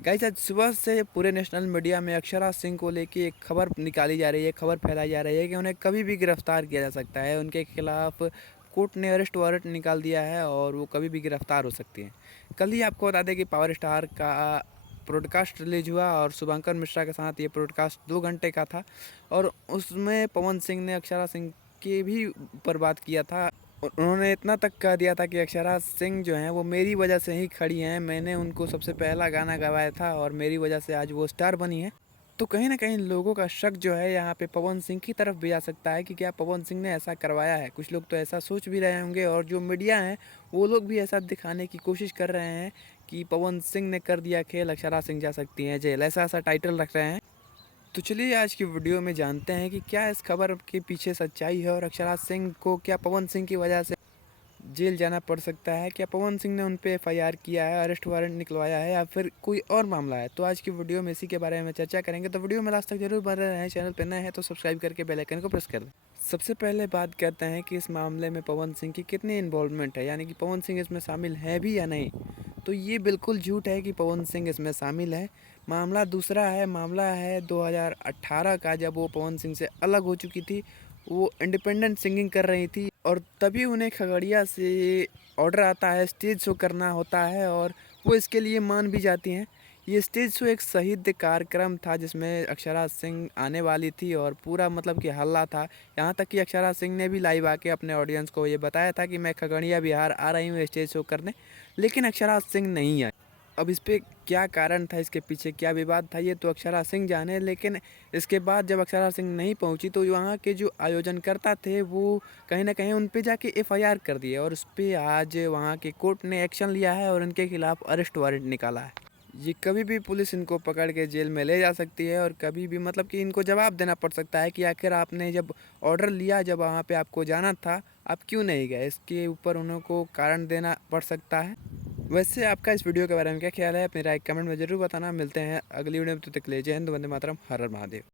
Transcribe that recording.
Guys आज सुबह से पूरे नेशनल मीडिया में अक्षरा सिंह को लेके एक खबर निकाली जा रही है, खबर फैलाई जा रही है कि उन्हें कभी भी गिरफ्तार किया जा सकता है। उनके खिलाफ कोर्ट ने अरेस्ट वारंट निकाल दिया है और वो कभी भी गिरफ्तार हो सकती हैं। कल ही आपको बता दें कि पावर स्टार का पॉडकास्ट रिलीज हुआ और शुभंकर मिश्रा के साथ ये पॉडकास्ट 2 घंटे का था और उसमें पवन सिंह ने अक्षरा सिंह के भी ऊपर बात किया था। उन्होंने इतना तक कह दिया था कि अक्षरा सिंह जो हैं वो मेरी वजह से ही खड़ी हैं, मैंने उनको सबसे पहला गाना गवाया था और मेरी वजह से आज वो स्टार बनी है। तो कहीं ना कहीं लोगों का शक जो है यहाँ पे पवन सिंह की तरफ भी जा सकता है कि क्या पवन सिंह ने ऐसा करवाया है। कुछ लोग तो ऐसा सोच भी रहे होंगे और जो मीडिया हैं वो लोग भी ऐसा दिखाने की कोशिश कर रहे हैं कि पवन सिंह ने कर दिया खेल, अक्षरा सिंह जा सकती हैं जेल, ऐसा ऐसा टाइटल रख रहे हैं। तो चलिए आज की वीडियो में जानते हैं कि क्या इस खबर के पीछे सच्चाई है और अक्षरा सिंह को क्या पवन सिंह की वजह से जेल जाना पड़ सकता है। क्या पवन सिंह ने उन पे एफआईआर किया है, अरेस्ट वारंट निकलवाया है या फिर कोई और मामला है। तो आज की वीडियो में इसी के बारे में चर्चा करेंगे, तो वीडियो में लास्ट तक जरूर बने रहें। चैनल पर नए हैं तो सब्सक्राइब करके बेल आइकन को प्रेस कर दें। सबसे पहले बात करते हैं कि इस मामले में पवन सिंह की कितनी इन्वॉल्वमेंट है, यानी कि पवन सिंह इसमें शामिल है भी या नहीं। तो ये बिल्कुल झूठ है कि पवन सिंह इसमें शामिल है। मामला दूसरा है, मामला है 2018 का, जब वो पवन सिंह से अलग हो चुकी थी। वो इंडिपेंडेंट सिंगिंग कर रही थी और तभी उन्हें खगड़िया से ऑर्डर आता है, स्टेज शो करना होता है और वो इसके लिए मान भी जाती हैं। ये स्टेज शो एक शहीद कार्यक्रम था जिसमें अक्षरा सिंह आने वाली थी और पूरा मतलब कि हल्ला था। यहाँ तक कि अक्षरा सिंह ने भी लाइव आके अपने ऑडियंस को ये बताया था कि मैं खगड़िया बिहार आ रही हूँ स्टेज शो करने, लेकिन अक्षरा सिंह नहीं आई। अब इस पे क्या कारण था, इसके पीछे क्या विवाद था, ये तो अक्षरा सिंह जाने। लेकिन इसके बाद जब अक्षरा सिंह नहीं पहुंची तो वहाँ के जो आयोजनकर्ता थे वो कहीं ना कहीं उन पे जाके एफआईआर कर दिए और उस पर आज वहाँ के कोर्ट ने एक्शन लिया है और इनके खिलाफ अरेस्ट वारंट निकाला है। ये कभी भी पुलिस इनको पकड़ के जेल में ले जा सकती है और कभी भी मतलब कि इनको जवाब देना पड़ सकता है कि आखिर आपने जब ऑर्डर लिया, जब वहाँ पे आपको जाना था, आप क्यों नहीं गए। इसके ऊपर उनको कारण देना पड़ सकता है। वैसे आपका इस वीडियो के बारे में क्या ख्याल है, अपनी राय कमेंट में ज़रूर बताना। मिलते हैं अगली वीडियो में, तब तक के लिए जय हिंद, वंदे मातरम, हर हर महादेव।